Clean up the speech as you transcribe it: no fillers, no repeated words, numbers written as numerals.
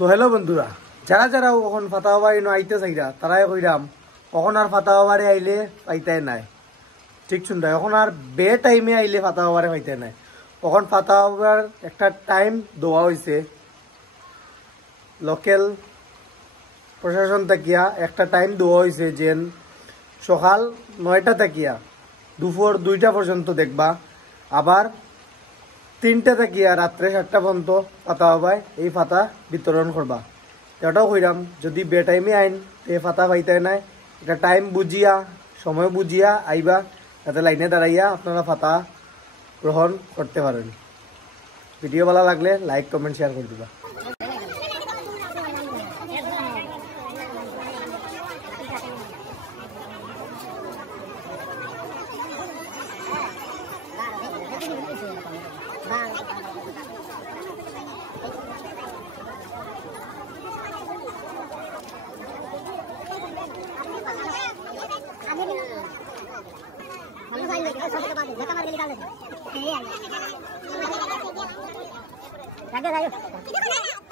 তো হ্যালো বন্ধুরা, যারা যারা ওখান ফাতাবাড়ি আইতে চাইরা তারাই কইরাম ওখান আর ফাতাবাড়ি আইলে পাইতাই নাই। ঠিক শুনরা, এখন আর বে টাইমে আইলে ফাতাবাড়ি পাইতে নাই। ওখান ফাতাবার একটা টাইম দেওয়া হয়েছে লোকাল প্রশাসন থাকিয়া, একটা টাইম দেওয়া হয়েছে যে সকাল 9টা থাকিয়া দুপুর 2টা পর্যন্ত দেখবা, আবার 3টা থাকিয়া রাত্রে 7টা পর্যন্ত ফাতা হবাই এই ফাতা বিতরণ করবা। এটাও কইরাম যদি বে টাইমে আইন তে ফাতা পাইতাই নাই, এটা টাইম বুঝিয়া সময় বুঝিয়া আইবা, যাতে লাইনে দাঁড়াইয়া আপনারা ফাতা গ্রহণ করতে পারেন। ভিডিও ভালো লাগলে লাইক কমেন্ট শেয়ার করে দিবা। Raga, raga.